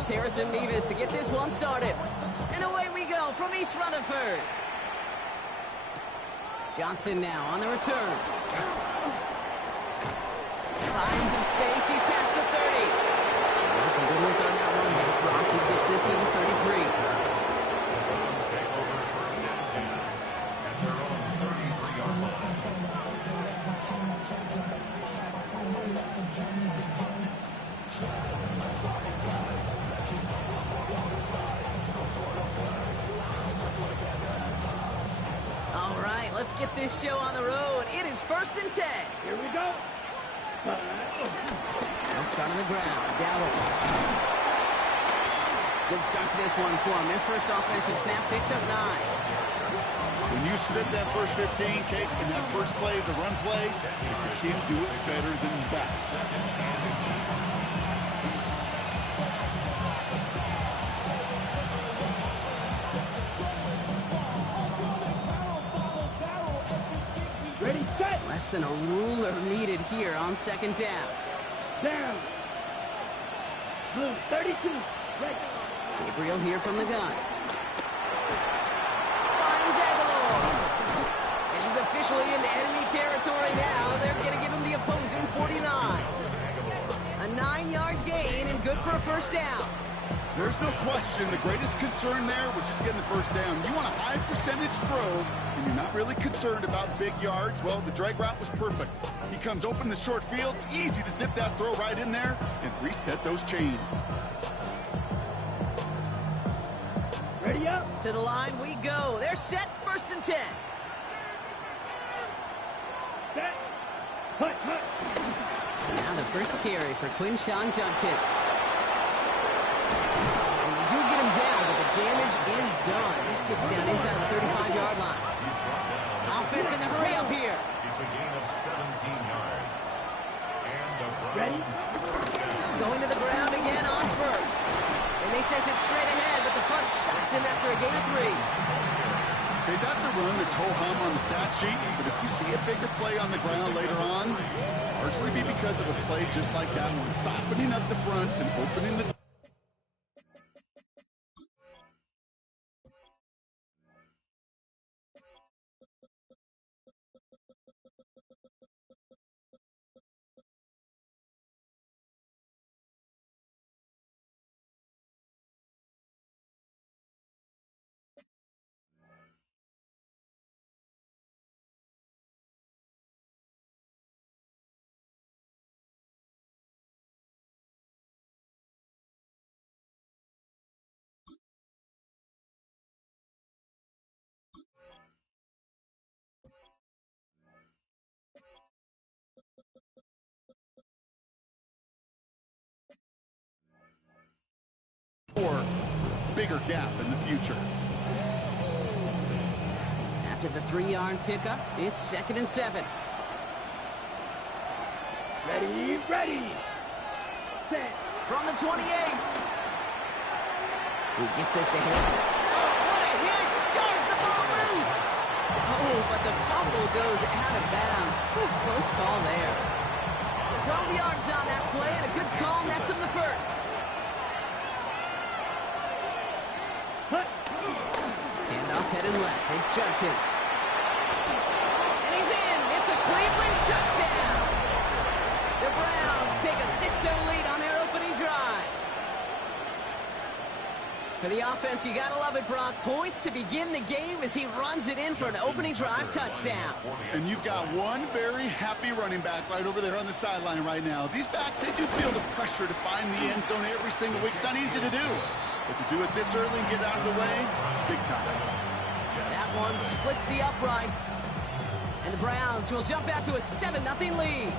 Here's Harrison Nevis to get this one started. And away we go from East Rutherford. Johnson now on the return. Finds some space. He's past the 30. That's a good look on that one. Rocky gets this to the 33. Take over first and 10 at their own 33-yard line. All right, let's get this show on the road. It is first and 10. Here we go. They'll start on the ground. Dowell. Good start to this one for them. Their first offensive snap picks up 9. When you script that first 15, Kate, and that first play is a run play, you can't do it better than that. Ready, set. Less than a ruler needed here on second down. Down. Blue, 32. Ready. Gabriel here from the gun. Finds Aguilar. And he's officially into enemy territory now. They're going to give him the opposing 49. A 9-yard gain and good for a first down. There's no question the greatest concern there was just getting the first down. You want a high percentage throw, and you're not really concerned about big yards. Well, the drag route was perfect. He comes open in the short field. It's easy to zip that throw right in there and reset those chains. Ready up. To the line we go. They're set, first and 10. Set. Hut, hut. Now the first carry for Quinshawn Judkins. And they do get him down, but the damage is done. This gets down inside the 35-yard line. Offense in the hurry up here. It's a gain of 17 yards. And the Browns Going to the ground again on first. And they sent it straight ahead, but the front stops him after a gain of 3. Okay, that's a run that's ho-hum on the stat sheet, but if you see a bigger play on the ground later on, largely be because of a play just like that one, softening up the front and opening the... or bigger gap in the future. After the 3-yard pickup, it's second and 7. Ready, ready. Set. From the 28. He gets this to him. Oh, what a hit! Jars the ball loose! Oh, but the fumble goes out of bounds. Ooh, close call there. 12 yards on that play, and a good call nets him the first. Hut. Handoff headed left. It's Judkins. And he's in. It's a Cleveland touchdown. The Browns take a 6-0 lead on their opening drive. For the offense, you gotta love it, Brock. Points to begin the game as he runs it in for an opening drive touchdown. And you've got one very happy running back right over there on the sideline right now. These backs, they do feel the pressure to find the end zone every single week. It's not easy to do. But to do it this early and get out of the way, big time. That one splits the uprights. And the Browns will jump out to a 7-0 lead.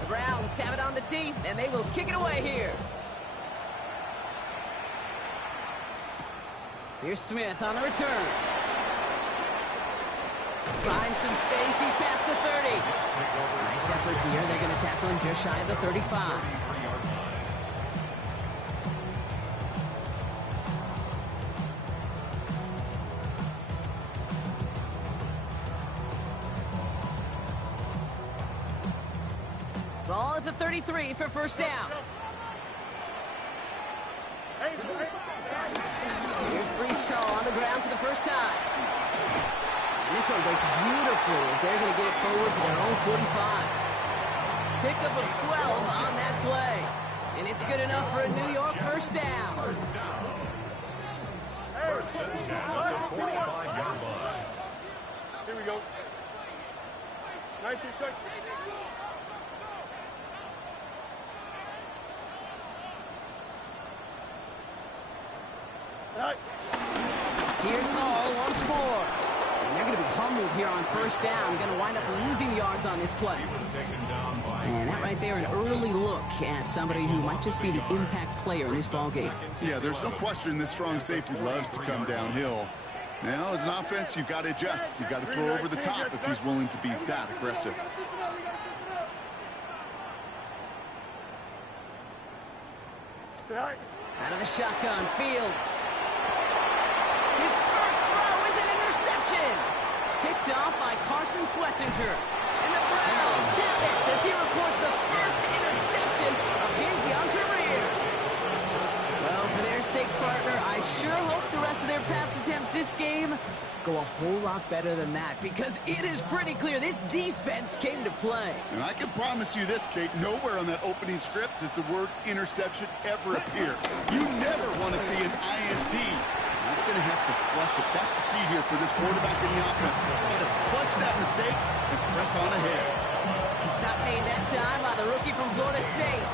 The Browns have it on the tee, and they will kick it away here. Here's Smith on the return. Finds some space. He's past the 30. Nice effort here. They're going to tackle him just shy of the 35. Ball at the 33 for first down. Here's Brees Hall on the ground for the first time. And this one breaks beautifully as they're going to get it forward to their own 45. Pickup of 12 on that play. And it's good enough for a New York first down. First and 10 at the 45-yard line. Here we go. Nice instruction. Here's Hall once more. And they're going to be humbled here on first down. Going to wind up losing yards on this play. And that right there, an early look at somebody who might just be the impact player in this ballgame. Yeah, there's no question this strong safety loves to come downhill. Now, as an offense, you've got to adjust. You've got to throw over the top if he's willing to be that aggressive. Out of the shotgun, Fields. His first throw is an interception. Picked off by Carson Schlesinger. And the Browns tap it as he records the first interception of his young career. Well, for their sake, partner, I sure hope the rest of their pass attempts this game go a whole lot better than that, because it is pretty clear this defense came to play. And I can promise you this, Kate, nowhere on that opening script does the word interception ever appear. You never want to see an INT. Now they're going to have to flush it. That's the key here for this quarterback in the offense. Got to flush that mistake and press on ahead. It's not made that time by the rookie from Florida State.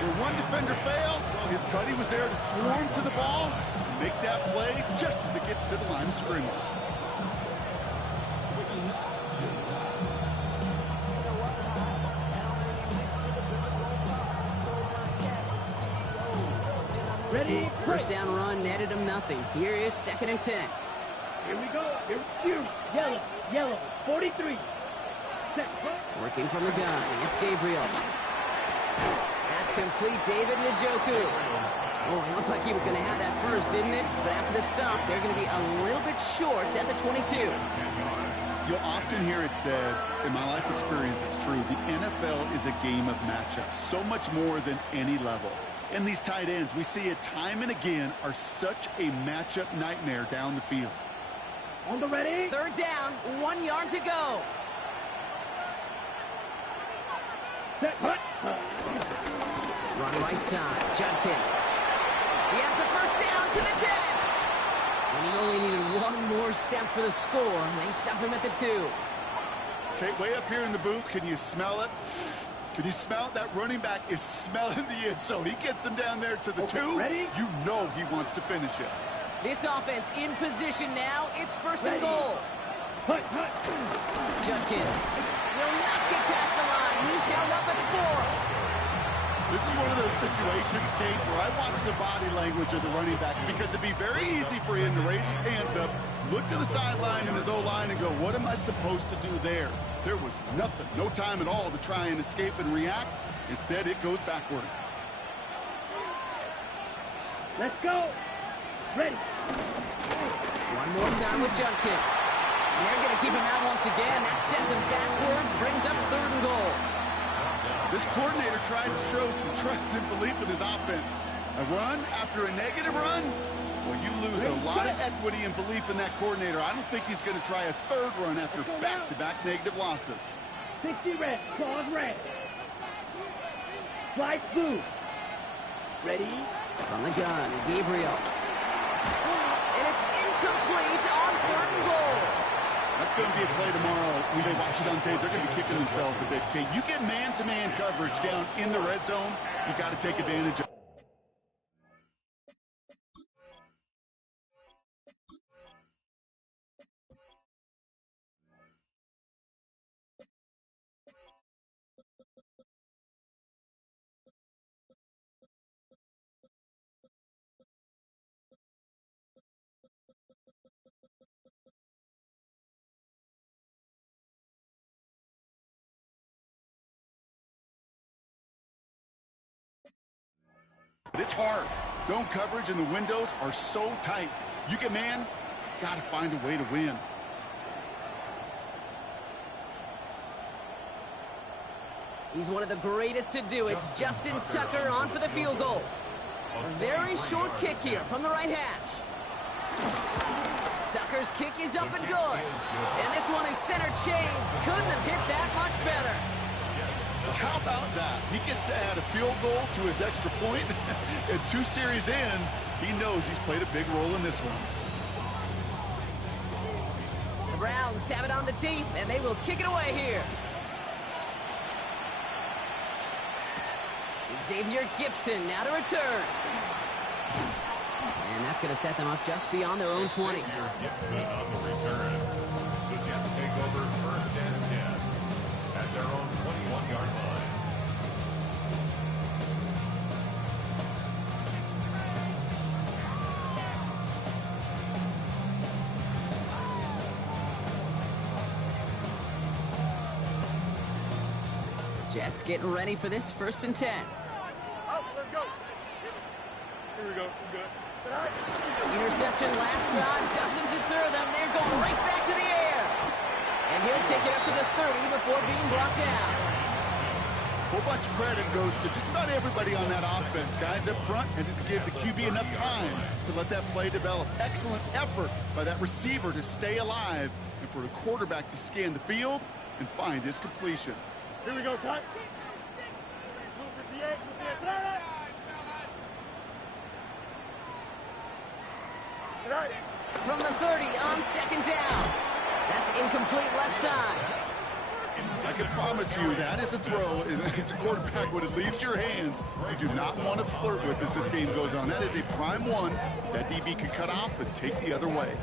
Where one defender failed, well, his buddy was there to swarm to the ball and make that play just as it gets to the line of scrimmage. Ready? First down run netted him nothing. Here is 2nd and 10. Here we go. Here. Yellow. 43. Set. Working from the gun. It's Gabriel. That's complete. David Njoku. Oh, it looked like he was going to have that first, didn't it? But after the stop, they're going to be a little bit short at the 22. You'll often hear it said, in my life experience, it's true, the NFL is a game of matchups, so much more than any level. And these tight ends, we see it time and again, are such a matchup nightmare down the field. On the ready. 3rd down, 1 yard to go. Set. Hut. Run right side, Judkins. He has the first down to the 10. And he only needed one more step for the score. They stop him at the 2. Okay, way up here in the booth, can you smell it? Can you smell it? That running back is smelling the it. So he gets him down there to the 2. Ready? You know he wants to finish it. This offense in position now. It's 1st and goal. Hut. Judkins will not get past the line. He's held up at 4. This is one of those situations, Kate, where I watch the body language of the running back, because it'd be very easy for him to raise his hands up, look to the sideline in his O-line and go, what am I supposed to do there? There was nothing, no time at all to try and escape and react. Instead, it goes backwards. Let's go. Ready. One more time with Judkins. And they're going to keep him out once again. That sends him backwards, brings up 3rd and goal. This coordinator tried to show some trust and belief in his offense. A run after a negative run? Well, you lose a lot of equity and belief in that coordinator. I don't think he's going to try a 3rd run after back-to-back negative losses. 60 red. Claws red. Slice blue. Ready? From the gun, Gabriel. And it's incomplete on 3rd and goal. That's going to be a play tomorrow. We may watch it on tape. They're going to be kicking themselves a bit. Okay, you get man-to-man coverage down in the red zone, you got to take advantage of it. It's hard. Zone coverage and the windows are so tight. You get man, got to find a way to win. He's one of the greatest to do it. It's Justin Tucker on for the field goal. A very short kick here from the right hash. Tucker's kick is up and good. And this one is center chains. Couldn't have hit that much better. How about that? He gets to add a field goal to his extra point. And 2 series in, he knows he's played a big role in this one. The Browns have it on the tee, and they will kick it away here. Xavier Gibson now to return. And that's going to set them up just beyond their own 20. Xavier Gibson on the return. The Jets take over 1st and 10 at their own 21-yard line. Jets getting ready for this 1st and 10. Out, let's go. Here we go. We're good. Sit high. Interception last drive doesn't deter them. They're going right back to the air. And he'll take it up to the 30 before being brought down. A whole bunch of credit goes to just about everybody on that offense. Guys up front, and to give the QB enough time to let that play develop. Excellent effort by that receiver to stay alive, and for the quarterback to scan the field and find his completion. Here we go, son. Blue 58, blue 58, sit high. Sit high. From the 30 on 2nd down. That's incomplete left side. I can promise you that is a throw. It's a quarterback when it leaves your hands. You do not want to flirt with as this game goes on. That is a prime one that DB can cut off and take the other way.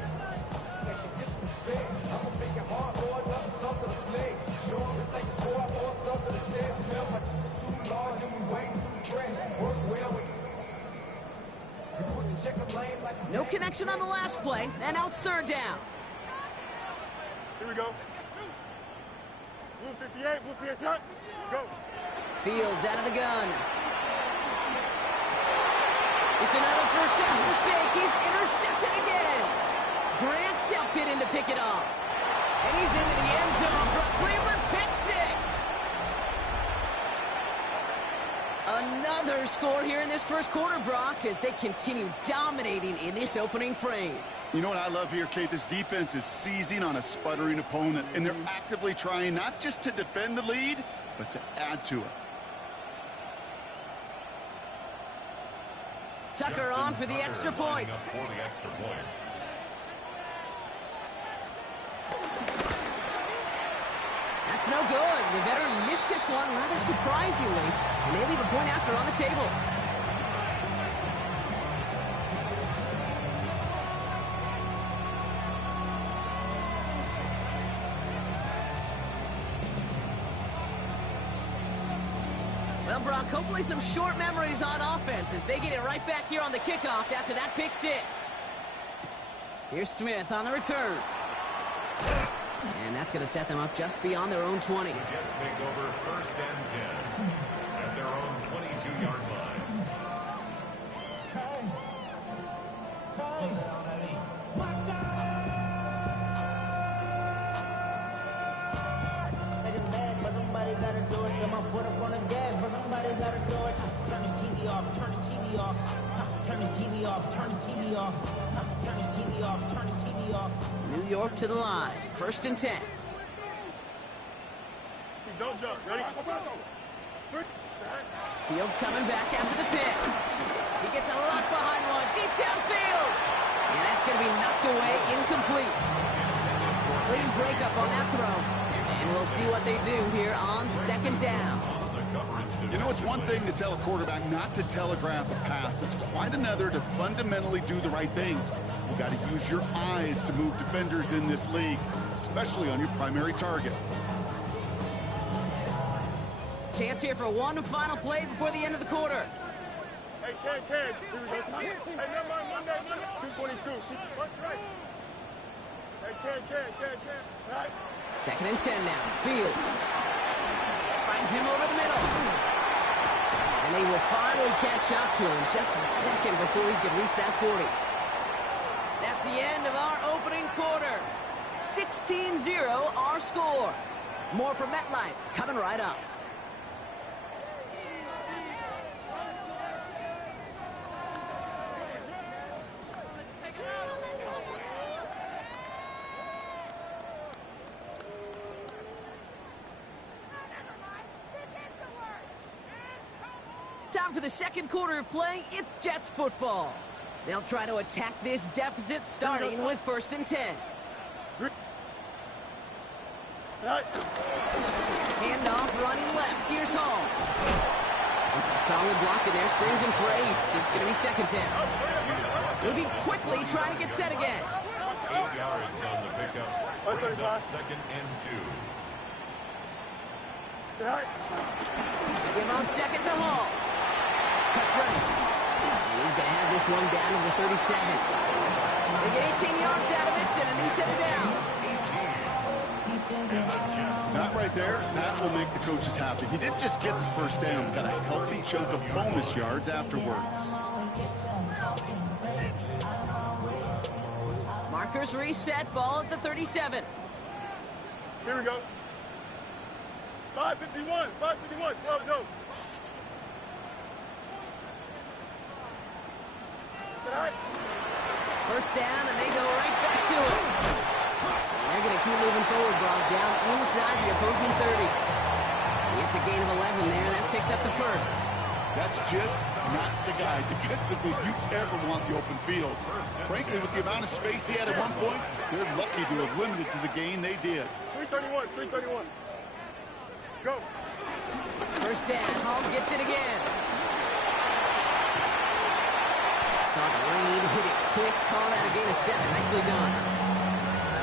No connection on the last play, and now it's 3rd down. Here we go. Blue 58, blue 58, start. Go. Fields out of the gun. It's another first down mistake. He's intercepted again. Grant Delpit in to pick it off. And he's into the end zone for a Cleveland pick 6. Another score here in this 1st quarter, Brock, as they continue dominating in this opening frame. You know what I love here, Kate? This defense is seizing on a sputtering opponent, and they're actively trying not just to defend the lead, but to add to it. Tucker on for the extra point. That's no good. The veteran mishits one rather surprisingly, and they leave a point after on the table. Well, Brock, hopefully some short memories on offense as they get it right back here on the kickoff after that pick 6. Here's Smith on the return. And that's going to set them up just beyond their own 20. The Jets take over 1st and 10 at their own 22-yard line. Like it's bad, but somebody gotta do it. Got my foot up on the gas, but somebody gotta do it. Turn this TV off, turn this TV off. Turn this TV off, turn this TV off. Turn this TV off, turn this TV off. New York to the line. 1st and 10. Don't jump. Ready? Fields coming back after the pick. He gets a lot behind one. Deep downfield. And that's going to be knocked away, incomplete. Clean breakup on that throw. And we'll see what they do here on 2nd down. You know, it's one thing to tell a quarterback not to telegraph a pass. It's quite another to fundamentally do the right things. You got to use your eyes to move defenders in this league, especially on your primary target. Chance here for one final play before the end of the quarter. Hey, Ken. Here we go. Hey, never mind. Monday. 222. What's right? Hey, Ken. Right. 2nd and 10 now. Fields finds him over the middle. And they will finally catch up to him just a second before he can reach that 40. That's the end of our opening quarter. 16-0 our score. More from MetLife coming right up. time for the second quarter of play. It's Jets football. They'll try to attack this deficit starting with 1st and 10. Handoff running left. Here's Hall. Solid block in there. Springs in for 8. It's going to be 2nd down. Moving quickly, trying to get set again. 8 yards on the pickup. Brings up 2nd and 2. Give on 2nd to Hall. Cuts right. And he's going to have this one down to the 37. They get 18 yards out of it and a new set of downs. That right there, that will make the coaches happy. He didn't just get the 1st down, he got a healthy chunk of bonus yards afterwards. Markers reset, ball at the 37. Here we go. 5:51, 5:51, 12 go. First down, and they go right back to it. And they're going to keep moving forward, Bob, down inside the opposing 30. It's a gain of 11 there. That picks up the 1st. That's just not the guy defensively you ever want the open field. Frankly, with the amount of space he had at one point, they're lucky to have limited to the gain they did. 3:31, 3:31. Go. First down, Hall gets it again. Saw the lead, hit it quick, called out a gain of 7. Nicely done.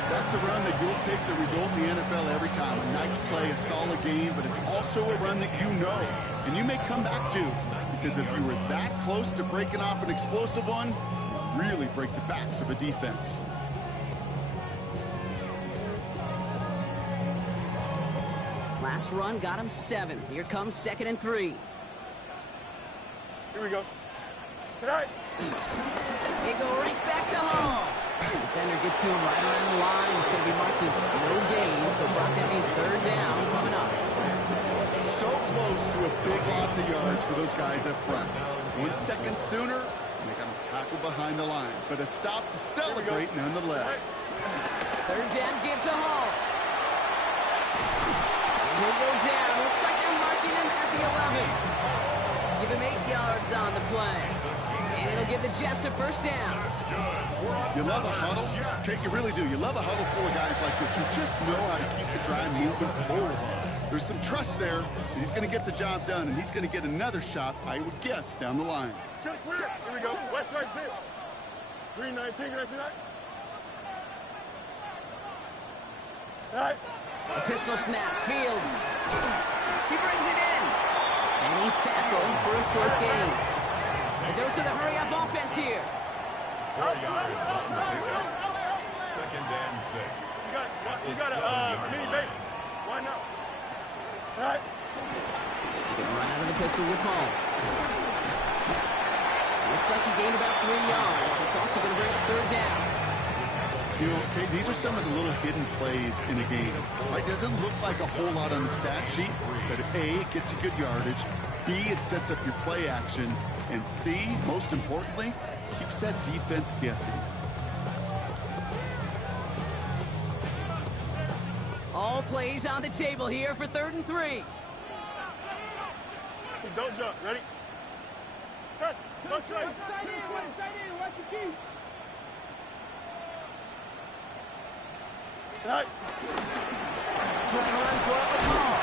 That's a run that you'll take the result in the NFL every time. A nice play, a solid game, but it's also a run that you know, and you may come back to, because if you were that close to breaking off an explosive one, you really break the backs of a defense. Last run got him 7. Here comes 2nd and 3. Here we go. Tonight. They go right back to Hall. Defender gets to him right around the line. It's going to be marked as no gain, so Brock, that means 3rd down coming up. So close to a big loss of yards for those guys up front. 1 second sooner, and they got him tackled behind the line. But a stop to celebrate nonetheless. 3rd down, give to Hall. And he'll go down. Looks like they're marking him at the 11th. Give him 8 yards on the play. And it'll give the Jets a 1st down. You love a huddle? Okay, you really do. You love a huddle full of guys like this who just know how to keep the drive moving forward. There's some trust there that he's going to get the job done, and he's going to get another shot, I would guess, down the line. Chip clear. Here we go. West right fit. 3:19. Can I see that? All right. A pistol snap. Fields. He brings it in. And he's tackled for a 4th gain. A dose of the hurry-up offense here. 4 yards on the pickup. 2nd and 6. You got a mini base. Why not? All right. He can run out of the pistol with Hall. Looks like he gained about 3 yards. It's also going to bring up 3rd down. You know, okay, these are some of the little hidden plays in a game. It doesn't look like a whole lot on the stat sheet, but A, it gets you good yardage, B, it sets up your play action, and C, most importantly, keeps that defense guessing. All plays on the table here for 3rd and 3. Don't jump. Ready? Trust. Don't try. Right. Trying to run for it with Hall.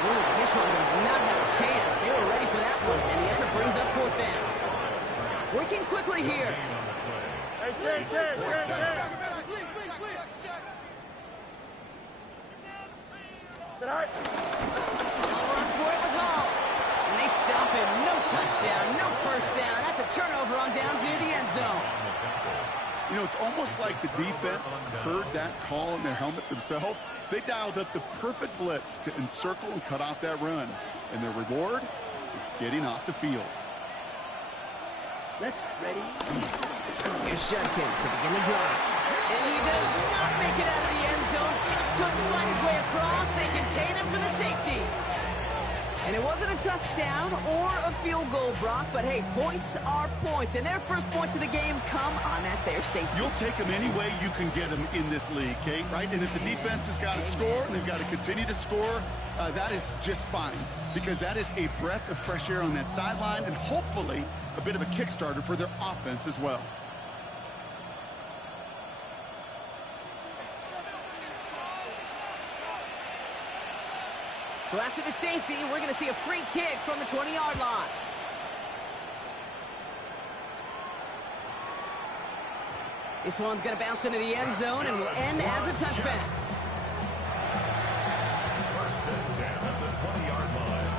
Ooh, this one does not have a chance. They were ready for that one, and the effort brings up 4th down. Working quickly here. Hey, Ken. Sit out. I'll run for it with Hall. And they stop him. No touchdown, no 1st down. That's a turnover on downs near the end zone. You know, it's almost like the defense heard that call in their helmet themselves. They dialed up the perfect blitz to encircle and cut off that run. And their reward is getting off the field. Let's ready. Here's Judkins to begin the drive. And he does not make it out of the end zone. Just couldn't find his way across. They contain him for the safety. And it wasn't wasn't a touchdown or a field goal, Brock, but hey, points are points, and their first points of the game come on that there safety. You'll take them any way you can get them in this league, Kate, right? And if the defense has got to score and they've got to continue to score, that is just fine, because that is a breath of fresh air on that sideline and hopefully a bit of a kickstarter for their offense as well. So after the safety, we're going to see a free kick from the 20-yard line. This one's going to bounce into the end zone and will end as a touchback. First and 10 at the 20-yard line.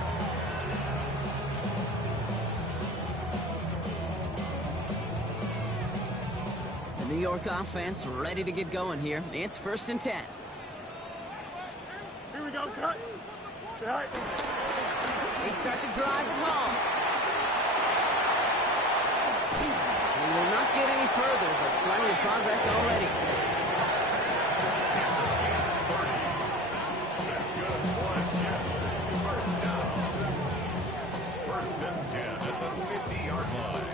The New York offense ready to get going here. It's 1st and 10. Here we go, son. Right. They start the drive at home. We will not get any further, but plenty of progress already. That's good for the Jets. First down. First and 10 at the 50-yard line.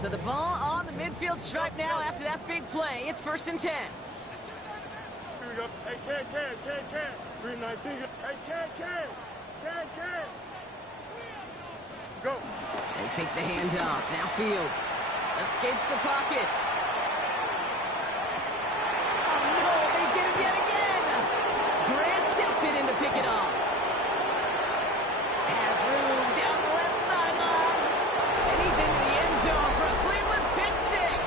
So the ball on the midfield stripe now after that big play. It's 1st and 10. Here we go. Hey, can. 319. Hey, can. Go. They fake the handoff. Now Fields escapes the pocket. Oh, no, they get him yet again. Grant tipped it in to pick it off. Has room down the left sideline. And he's into the end zone for a Cleveland pick six.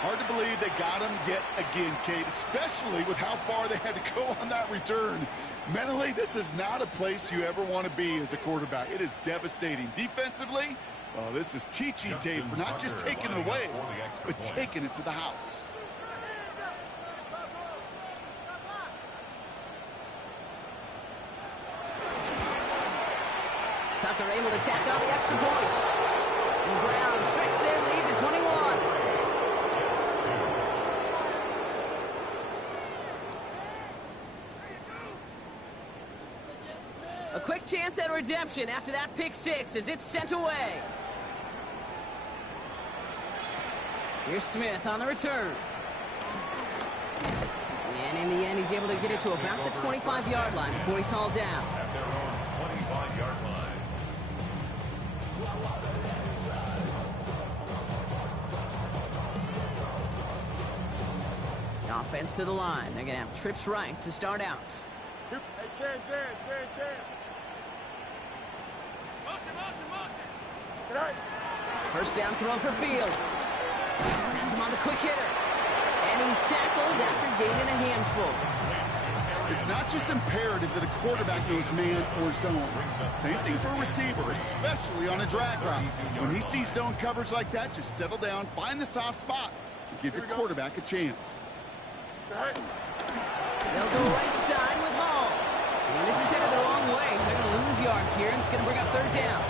Hard to believe they got him yet again, Kate, especially with how far they had to go on that return. Mentally, this is not a place you ever want to be as a quarterback. It is devastating. Defensively, well, this is teaching tape for not just taking it away, but taking it to the house. Tucker able to tack on the extra point. And the Browns stretch their lead to 21. A quick chance at redemption after that pick six as it's sent away. Here's Smith on the return. And in the end, he's able to get it to about the 25-yard line before he's hauled down. At their own 25-yard line. The offense to the line. They're going to have trips right to start out. Hey, can. Right. First down throw for Fields. Has him on the quick hitter. And he's tackled after gaining a handful. It's not just imperative that a quarterback knows man or zone. Same thing for a receiver, especially on a drag route. When he sees zone coverage like that, just settle down, find the soft spot, and give your quarterback a chance. Right. They'll go right side with Hall. And this is headed the wrong way. They're going to lose yards here, and it's going to bring up 3rd down.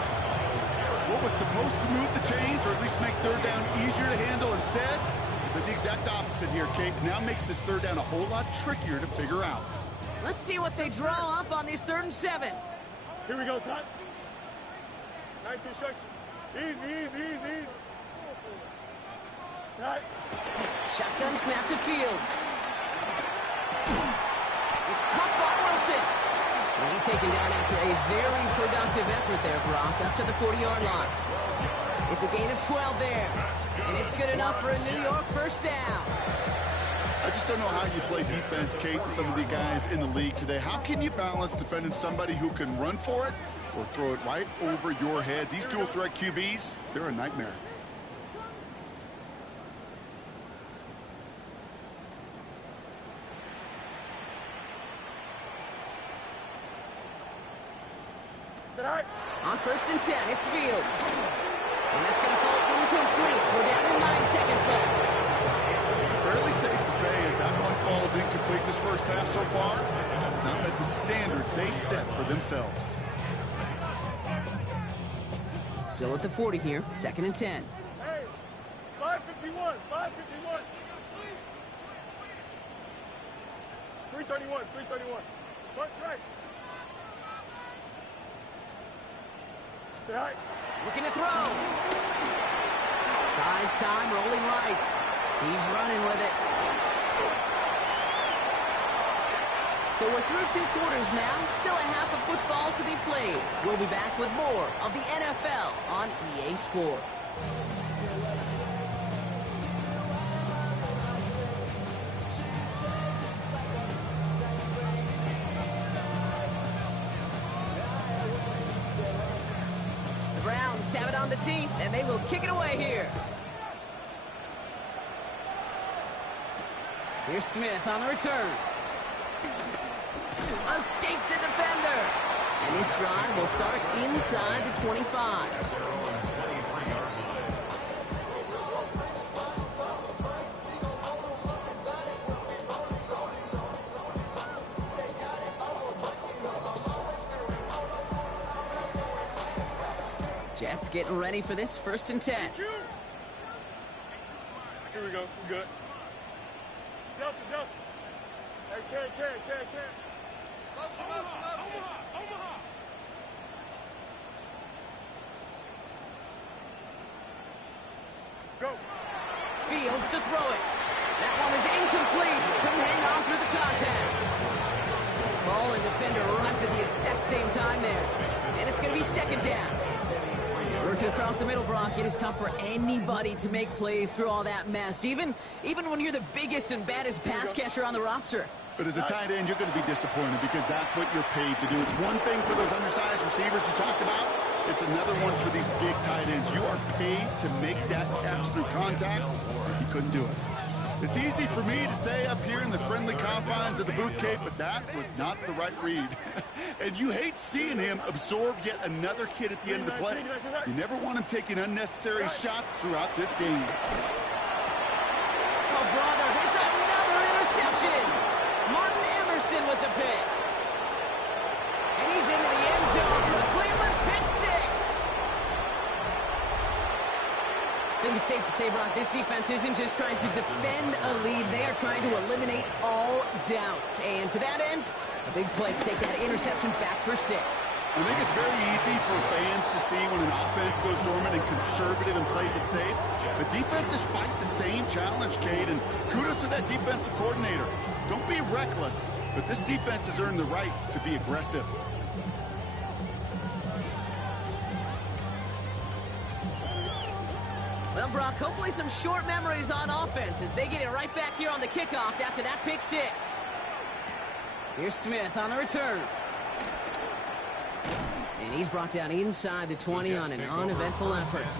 What was supposed to move the chains, or at least make 3rd down easier to handle instead, did the exact opposite here, Kate. Now makes this 3rd down a whole lot trickier to figure out. Let's see what they draw up on this 3rd and 7. Here we go, son. 19 instruction. Easy. Right. Shotgun snap to Fields. It's caught by Wilson. And he's taken down after a very productive effort there, Brock, up to the 40-yard line. It's a gain of 12 there. And it's good enough for a New York first down. I just don't know how you play defense, Kate, with some of the guys in the league today. How can you balance defending somebody who can run for it or throw it right over your head? These dual threat QBs, they're a nightmare. On 1st and 10, it's Fields. And that's going to fall incomplete. We're down to 9 seconds left. Fairly safe to say as that one falls incomplete this first half so far, it's not at the standard they set for themselves. Still at the 40 here, 2nd and 10. Hey, 551. 331, 331. Punch right. Stay high. Looking to throw. Buys time, rolling right. He's running with it. So we're through 2 quarters now. Still a half of football to be played. We'll be back with more of the NFL on EA Sports. The Browns have it on the tee, and they will kick it away here. Here's Smith on the return. Escapes a defender. And his drive will start inside the 25. At their own 23-yard line. Jets getting ready for this 1st and 10. Here we go. We're good. Delta, Delta. Hey, can. Omaha. Go. Fields to throw it. That one is incomplete. Couldn't hang on through the contact. Ball and defender arrived at the exact same time there. And it's going to be 2nd down. Working across the middle, Brock, it is tough for anybody to make plays through all that mess, even when you're the biggest and baddest pass catcher on the roster. But as a tight end, you're going to be disappointed because that's what you're paid to do. It's one thing for those undersized receivers you talked about. It's another one for these big tight ends. You are paid to make that catch through contact. You couldn't do it. It's easy for me to say up here in the friendly confines of the Booth Cape, but that was not the right read. And you hate seeing him absorb yet another hit at the end of the play. You never want him taking unnecessary shots throughout this game. Oh, brother, it's another interception. Martin Emerson with the pick. And he's into the end zone for the Cleveland pick 6. I think it's safe to say, Brock, this defense isn't just trying to defend a lead. They are trying to eliminate all doubts. And to that end, a big play to take that interception back for 6. I think it's very easy for fans to see when an offense goes dormant and conservative and plays it safe. But defenses fight the same challenge, Cade, and kudos to that defensive coordinator. Don't be reckless, but this defense has earned the right to be aggressive. Well, Brock, hopefully some short memories on offense as they get it right back here on the kickoff after that pick 6. Here's Smith on the return. And he's brought down inside the 20 on an uneventful effort.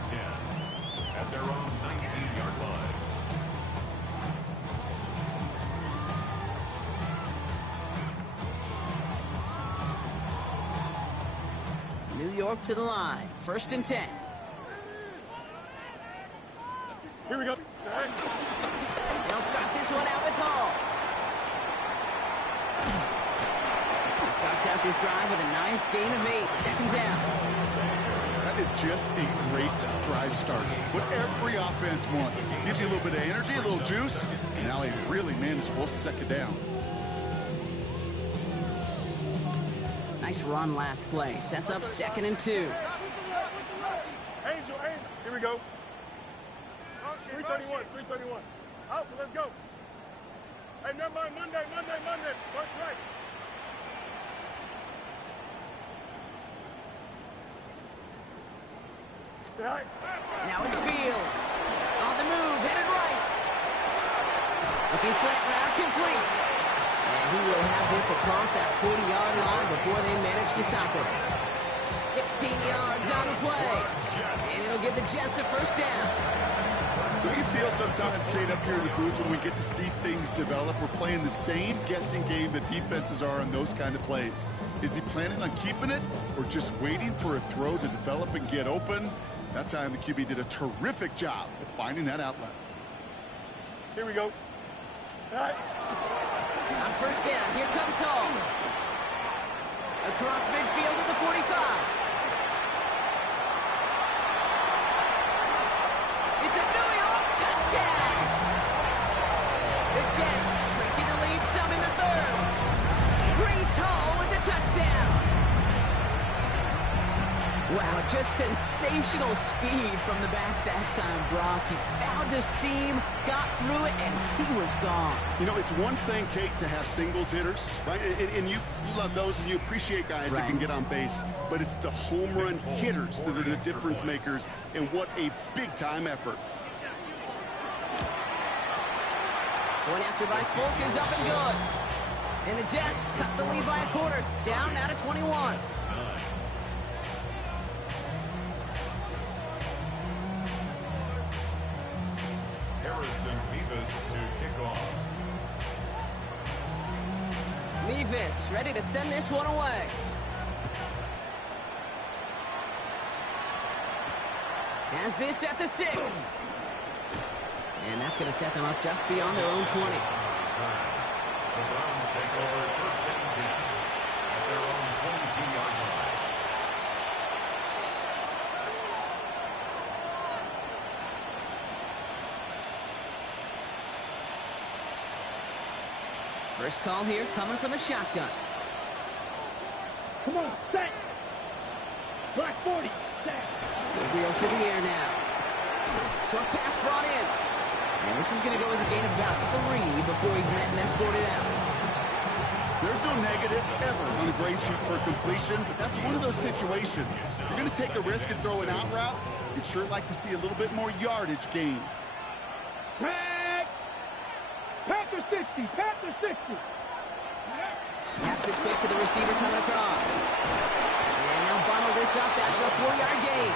At their own 19-yard line. New York to the line. 1st and 10. Here we go. They'll start this one out with Hall. He starts out this drive with a nice gain of 8. 2nd down. That is just a great drive start. What every offense wants. Gives you a little bit of energy, a little juice, and now a really manageable 2nd down. Nice run last play. Sets up 2nd and 2. Angel. Here we go. 331. Out, let's go. Hey, never mind, Monday. Punch right. Right. Now it's Field. On the move, headed right. Looking slant route, complete. And he will have this across that 40-yard line before they manage to stop it. 16 yards on the play. And it'll give the Jets a 1st down. We can feel sometimes, Kate, up here in the booth when we get to see things develop. We're playing the same guessing game that defenses are on those kind of plays. Is he planning on keeping it or just waiting for a throw to develop and get open? That time the QB did a terrific job of finding that outlet. Here we go. Right. On 1st down, here comes Hall. Across midfield at the 45. It's a New York touchdown! Jets shrinking the lead some in the third. Breece Hall with the touchdown. Wow, just sensational speed from the back that time, Brock. He found a seam, got through it, and he was gone. You know, it's one thing, Kate, to have singles hitters, right? And you love those, and you appreciate guys that can get on base. But it's the home run hitters that are the difference makers, and what a big-time effort. Going after by Folk is up and good. And the Jets cut the lead by a quarter, down out of 21. Mevis ready to send this one away. Has this at the 6. And that's going to set them up just beyond their own 20. The Browns take over first and 10 at their own 22-yard line. First call here coming from the shotgun. Come on, set. Black 40, set. Gabriel to the air now. Short pass brought in. And this is going to go as a gain of about 3 before he's met and escorted out. There's no negatives ever on a great shoot for a completion, but that's one of those situations. If you're going to take a risk and throw an out route, you'd sure like to see a little bit more yardage gained. Tag. Panther 60, Panther 60. Taps it quick to the receiver coming across. And now bundle this up after a 4-yard gain.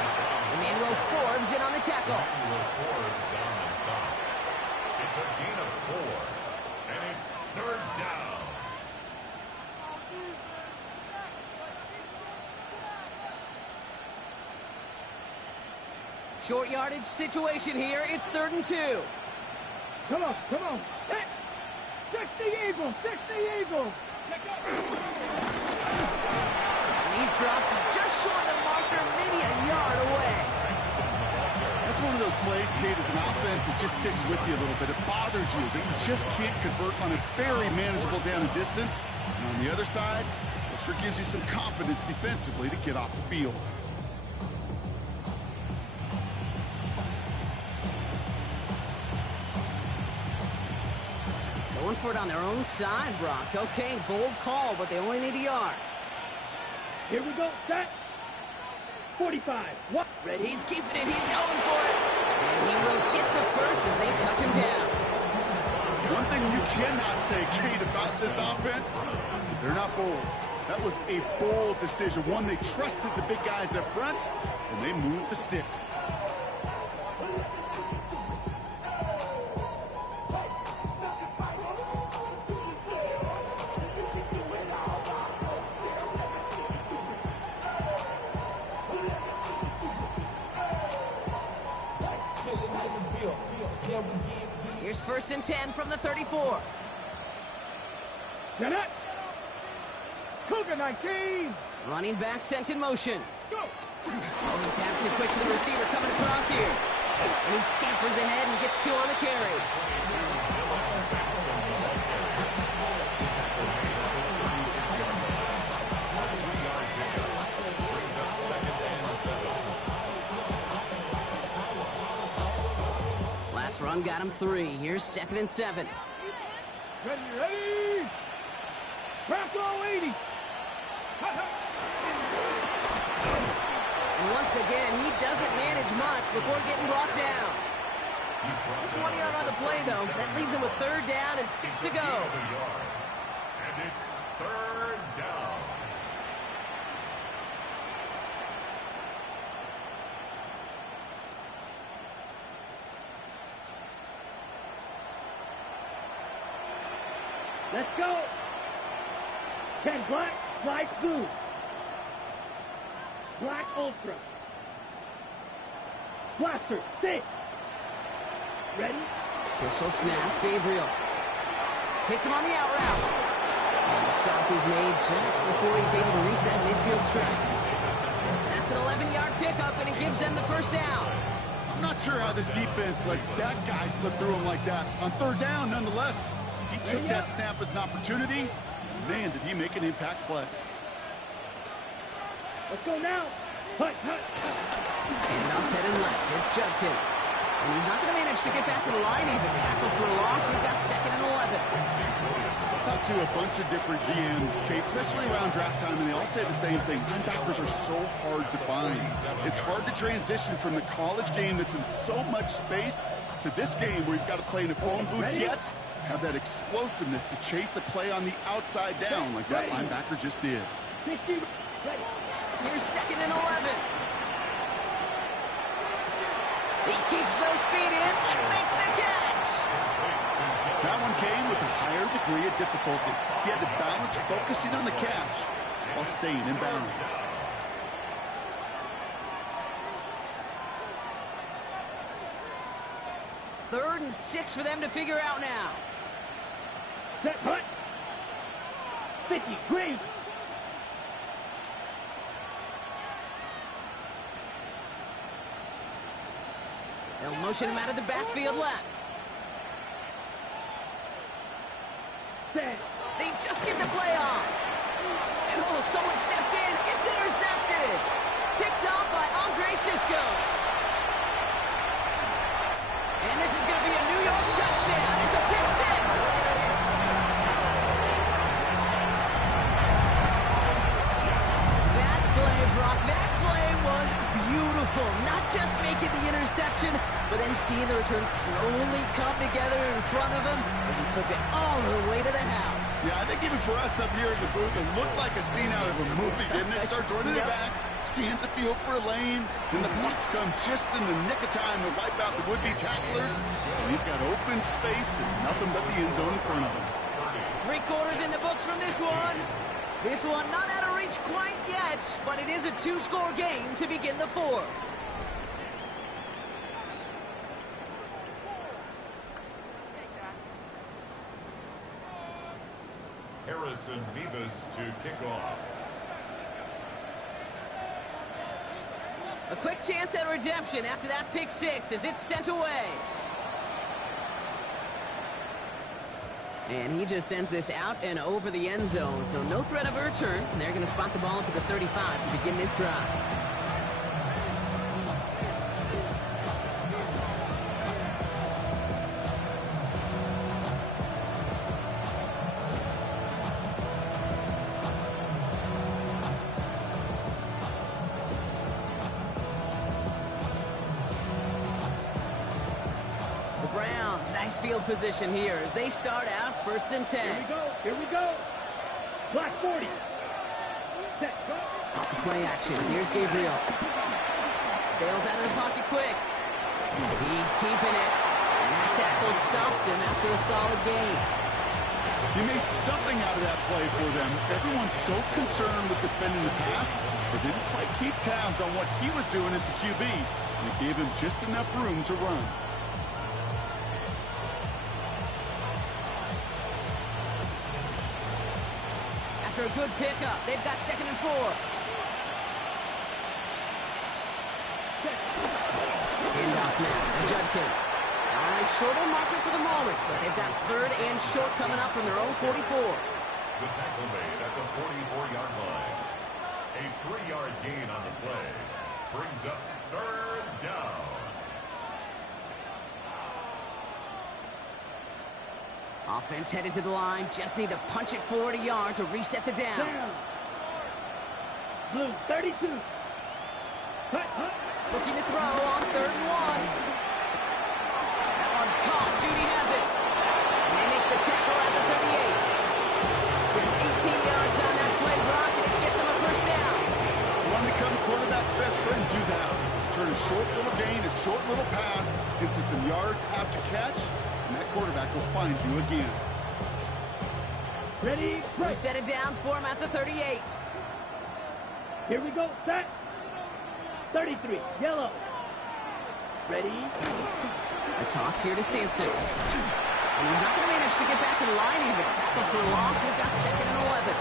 Emmanuel Forbes in on the tackle. Emmanuel Forbes on the stop. It's a gain of 4, and it's third down. Short yardage situation here. It's 3rd and 2. Come on, come on. Set. 60 Eagles, 60 Eagles. And he's dropped just short of the marker, maybe a yard away. That's one of those plays, Kate, as an offense, it just sticks with you a little bit. It bothers you that you just can't convert on a very manageable down and distance. And on the other side, it sure gives you some confidence defensively to get off the field. Going for it on their own side, Brock. Okay, bold call, but they only need a yard. Here we go, set. 45. What? Ready? He's keeping it. He's going for it. And he will get the first as they touch him down. One thing you cannot say, Kate, about this offense is they're not bold. That was a bold decision. One, they trusted the big guys up front, and they moved the sticks. Here's 1st and 10 from the 34. Get it. Cougar 19. Running back sent in motion. Go. Oh, he taps it quick to the receiver coming across here. And he scampers ahead and gets 2 on the carry. Last run got him 3. Here's 2nd and 7. Ready, ready. Bronco 80. And once again, he doesn't manage much before getting brought down. Just 1 yard on the play, though. That leaves him with 3rd down and 6 to go. And it's 3rd down. Let's go. 10 black, light blue. Black ultra. Blaster, 6. Ready? Pistol snap, Gabriel. Hits him on the out route. And the stop is made just before he's able to reach that midfield stripe. That's an 11-yard pickup, and it gives them the 1st down. I'm not sure how this defense let that guy slip through him like that. On third down, nonetheless, he took that snap as an opportunity. Man, did he make an impact play. Let's go now. Hut, hut. And off head and left. It's Judkins. And he's not going to manage to get back to the line even. Tackle for a loss. We've got 2nd and 11. I talked to a bunch of different GMs, Kate, especially around draft time, and they all say the same thing. Linebackers are so hard to find. It's hard to transition from the college game that's in so much space to this game where you've got to play in a phone booth yet have that explosiveness to chase a play on the outside down like that linebacker just did. 60. Ready. Here's 2nd and 11. He keeps those feet in and makes the catch. That one came with a higher degree of difficulty. He had to balance focusing on the catch while staying in bounds. Third and 6 for them to figure out now. Set, hut. 50, green. They'll motion him out of the backfield left. Set. They just get the play on. And oh, someone stepped in. It's intercepted. Picked off by Andre Sisco. And this is going to be a New York touchdown. It's a pick 6. That play, Brock, that play was beautiful. Not just making the interception, but then seeing the return slowly come together in front of him as he took it all the way to the house. Yeah, I think even for us up here in the booth, it looked like a scene out of a movie, didn't it? Starts running it back, scans the field for a lane, and the blocks come just in the nick of time to wipe out the would-be tacklers. And he's got open space and nothing but the end zone in front of him. 3 quarters in the books from this one. This one not out of reach quite yet, but it is a 2-score game to begin the 4th. Harrison Vivas to kick off. A quick chance at redemption after that pick 6 as it's sent away. And he just sends this out and over the end zone, so no threat of a return. And they're going to spot the ball up at the 35 to begin this drive. Nice field position here as they start out 1st and 10. Here we go. Here we go. Black 40. Set, go. Off the play action. Here's Gabriel. Bails out of the pocket quick. He's keeping it. And that tackle stops him after a solid gain. He made something out of that play for them. Everyone's so concerned with defending the pass, but didn't quite keep tabs on what he was doing as a QB. And it gave him just enough room to run. After a good pickup, they've got 2nd and 4. Handoff now to Judkins. All right, shorter marker for the moment, but they've got 3rd and short coming up from their own 44. The tackle made at the 44-yard line. A 3-yard gain on the play brings up 3rd down. Offense headed to the line. Just need to punch it forward a yard to reset the downs. Down. Blue 32. Hut, hut. Looking to throw on 3rd and 1. That one's caught. Judy has it. And they make the tackle at the 38. Give him 18 yards on that play, Brock, and it gets him a 1st down. You want to become quarterback's best friend, do that. Turn a short little gain, a short little pass into some yards after catch, and that quarterback will find you again. Ready, New break. set of downs for him at the 38. Here we go. Set. 33. Yellow. Ready. A toss here to Sampson. And he's not going to manage to get back to the line even. Tackle for a loss. We've got 2nd and 11.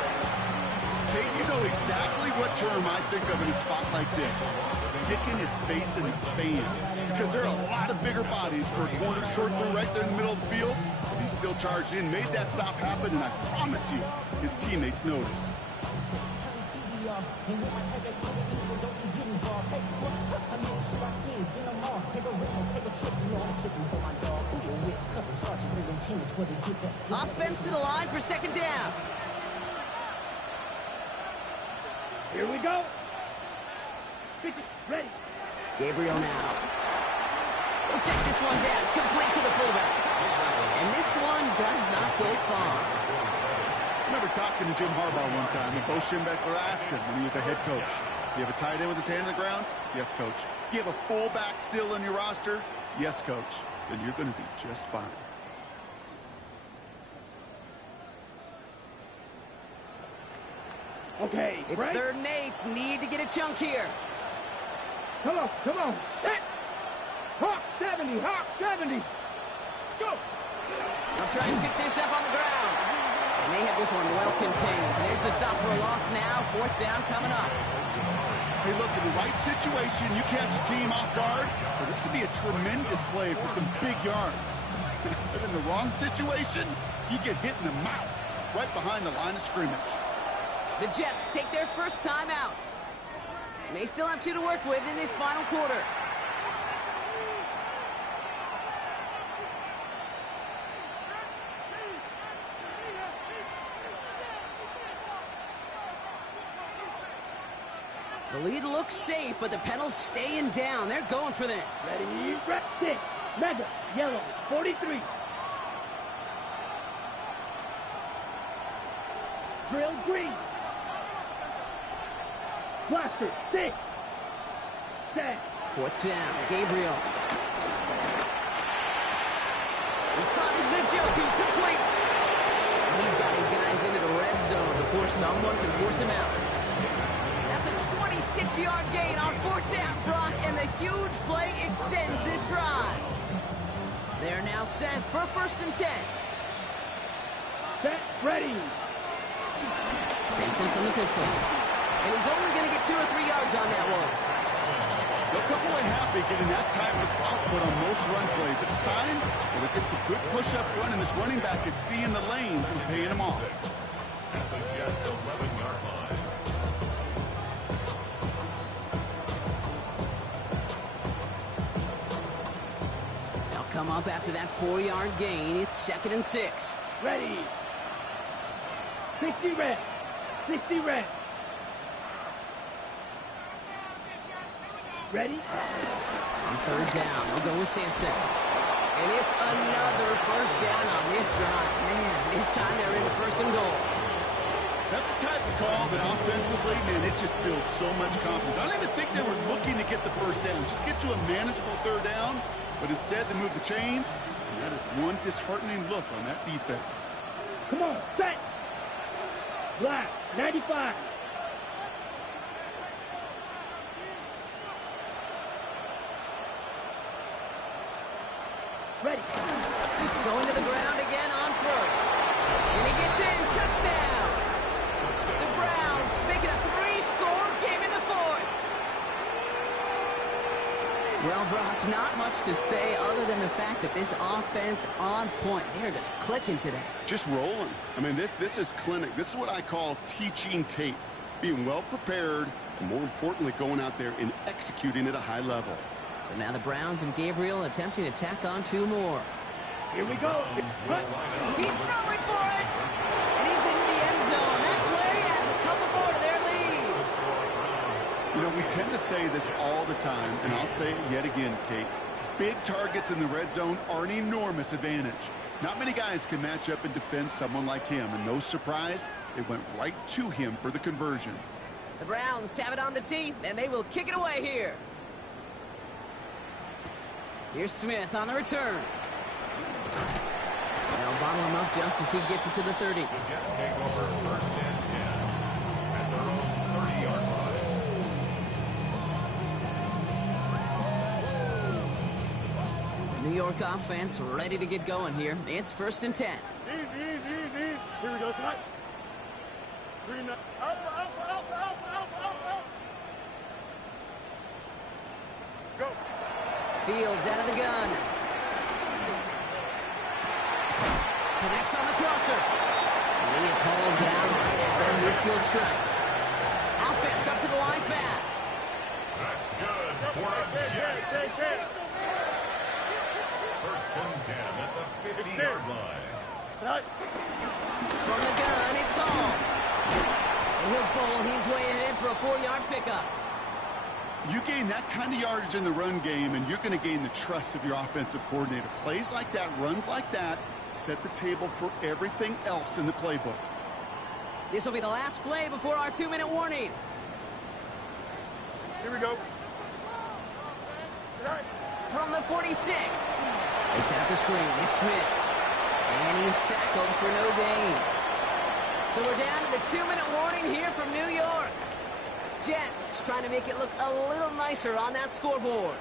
Kate, you know exactly what term I think of in a spot like this. Sticking his face in the fan. Because there are a lot of bigger bodies for a corner to sort through right there in the middle of the field. But he still charged in, made that stop happen, and I promise you, his teammates notice. Offense to the line for second down. Here we go. Ready. Gabriel now. He'll check this one down, complete to the fullback. And this one does not go far. I remember talking to Jim Harbaugh one time, and Bo Schembechler asked him when he was a head coach, you have a tight end with his hand on the ground? Yes, coach. You have a fullback still on your roster? Yes, coach. Then you're going to be just fine. Okay, It's right? 3rd and 8. Need to get a chunk here. Come on. Set. Hawk 70. Let's go. They'll try and pick this up on the ground. And they have this one well contained. There's the stop for a loss now. 4th down coming up. Hey, look, in the right situation, you catch a team off guard, but this could be a tremendous play for some big yards. But in the wrong situation, you get hit in the mouth right behind the line of scrimmage. The Jets take their first time out. May still have 2 to work with in this final quarter. The lead looks safe, but the pedals staying down. They're going for this. Ready, red, stick. Mega, yellow, 43. Drill, green. Blaster, stick. Set. 4th down, Gabriel. He finds Njoku, complete. He's got his guys into the red zone before someone can force him out. That's a 26-yard gain on 4th down, Brock, and the huge play extends this drive. They're now set for 1st and 10. Set, ready. Sampson from the pistol. And he's only going to get 2 or 3 yards on that one. They'll come away happy getting that type of output on most run plays. It's a sign that they're getting some good push up front, and this running back is seeing the lanes and paying them off. At the Jets' 11-yard line. They'll come up after that 4-yard gain. It's 2nd and 6. Ready. 60 red. 60 red. Ready? On 3rd down, they'll go with Sampson. And it's another first down on this drive. Man, this time they're into 1st and goal. That's the type of call that offensively, man, it just builds so much confidence. I don't even think they were looking to get the first down. Just get to a manageable 3rd down. But instead, they move the chains. And that is one disheartening look on that defense. Come on, set. Black, 95. Ready. Going to the ground again on 1st. And he gets in. Touchdown. The Browns make it a 3-score game in the 4th. Well, Brock, not much to say other than the fact that this offense on point. They're just clicking today. Just rolling. I mean, this is clinic. This is what I call teaching tape. Being well prepared, and more importantly, going out there and executing at a high level. So now the Browns and Gabriel attempting to tack on 2 more. Here we go. Run. He's throwing for it. And he's into the end zone. That play adds a couple more to their lead. You know, we tend to say this all the time, and I'll say it yet again, Kate. Big targets in the red zone are an enormous advantage. Not many guys can match up and defend someone like him, and no surprise, it went right to him for the conversion. The Browns have it on the tee, and they will kick it away here. Here's Smith on the return. They'll bottle him up just as he gets it to the 30. The Jets take over 1st and 10 at their own 30-yard line. The New York offense ready to get going here. It's 1st and 10. Easy. Here we go, tonight. Green up. Alpha, alpha, alpha, alpha, alpha, alpha. Go. Fields out of the gun. Connects on the crosser. And he is hauled down right at their midfield stripe. Offense up to the line fast. That's good for a Jets. First and 10 at the 50-yard line. Right. From the gun, it's all. And he'll bowl his way ahead for a 4-yard pickup. You gain that kind of yardage in the run game, and you're going to gain the trust of your offensive coordinator. Plays like that, runs like that, set the table for everything else in the playbook. This will be the last play before our 2-minute warning. Here we go. Right. From the 46. They set up the screen. It's Smith. And he's tackled for no gain. So we're down to the 2-minute warning here from New York. Jets trying to make it look a little nicer on that scoreboard.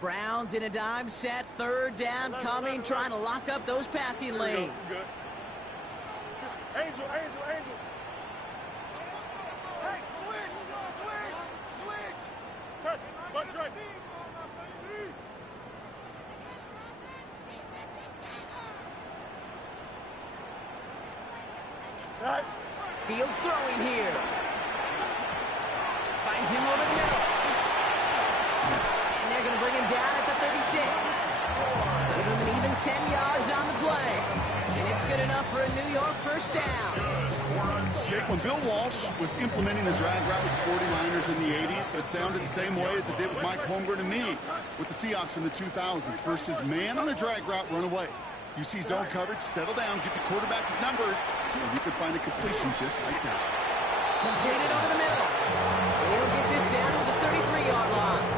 Browns in a dime set, 3rd down coming, trying to lock up those passing lanes. Good. Angel, angel, angel. Hey, switch, switch. Press it, bunch right. Right. Fields throwing here. Finds him over the middle. And they're going to bring him down at the 36. Give him an even 10 yards on the play. And it's good enough for a New York first down. When Bill Walsh was implementing the drag route with the 49ers in the 80s, it sounded the same way as it did with Mike Holmgren and me with the Seahawks in the 2000s. Versus man on the drag route, run away. You see zone coverage, settle down, give the quarterback his numbers, and you can find a completion just like that. Completed over the middle. He'll get this down to the 33-yard line.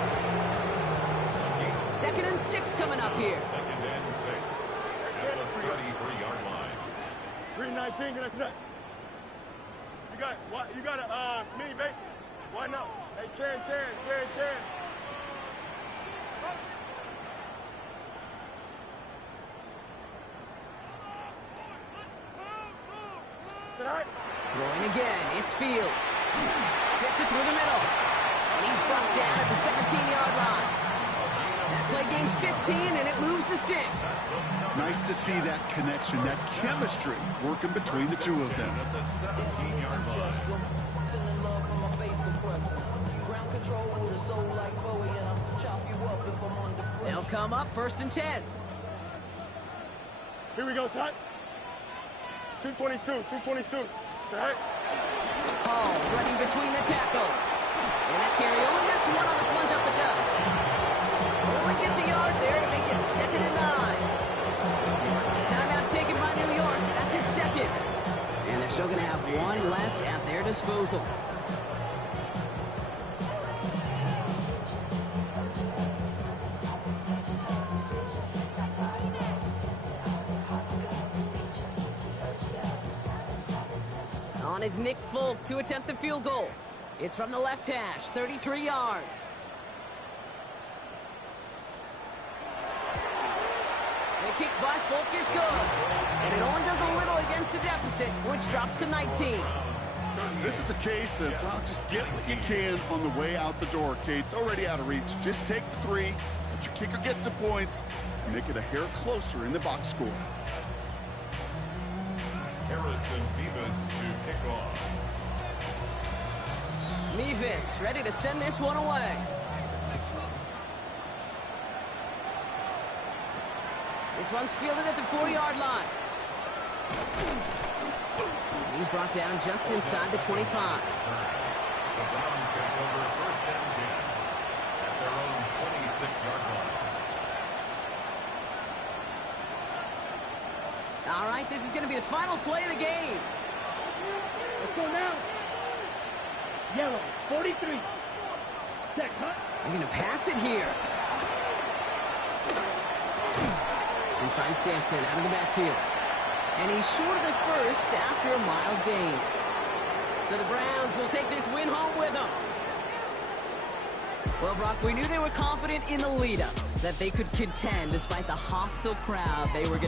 2nd and 6 coming up here. 2nd and 6 at the 33-yard line. 319, can I say? You got a mini base. Why not? Hey, Ken. Throwing again, it's Fields. Fits it through the middle. And he's brought down at the 17-yard line. That play gains 15, and it moves the sticks. Nice to see that connection, that chemistry working between the two of them. At the 17-yard line. Sending love from my face compressor. Ground control with a soul like Bowie, and I'll chop you up if I'm under pressure. They'll come up 1st and 10. Here we go, son. 222. Right. Hall running between the tackles. And that carry only gets one on the plunge up the gut. Only gets a yard there to make it 2nd and 9. Timeout taken by New York. That's it, 2nd. And they're still going to have one left at their disposal. On is Nick Folk to attempt the field goal. It's from the left hash, 33 yards. The kick by Folk is good. And it only does a little against the deficit, which drops to 19. This is a case of, well, just get what you can on the way out the door, Kate. It's already out of reach. Just take the 3, let your kicker get some points, and make it a hair closer in the box score. Harrison Beavis to kick off. Mevis ready to send this one away. This one's fielded at the 4-yard line. And he's brought down just inside the 25. The Browns take over 1st and 10 at their own 26-yard line. All right, this is going to be the final play of the game. Let's go now. Yellow, 43. Check, huh? They're going to pass it here. And finds Sampson out of the backfield. And he's short of the first after a mild gain. So the Browns will take this win home with them. Well, Brock, we knew they were confident in the lead-up, that they could contend despite the hostile crowd they were going to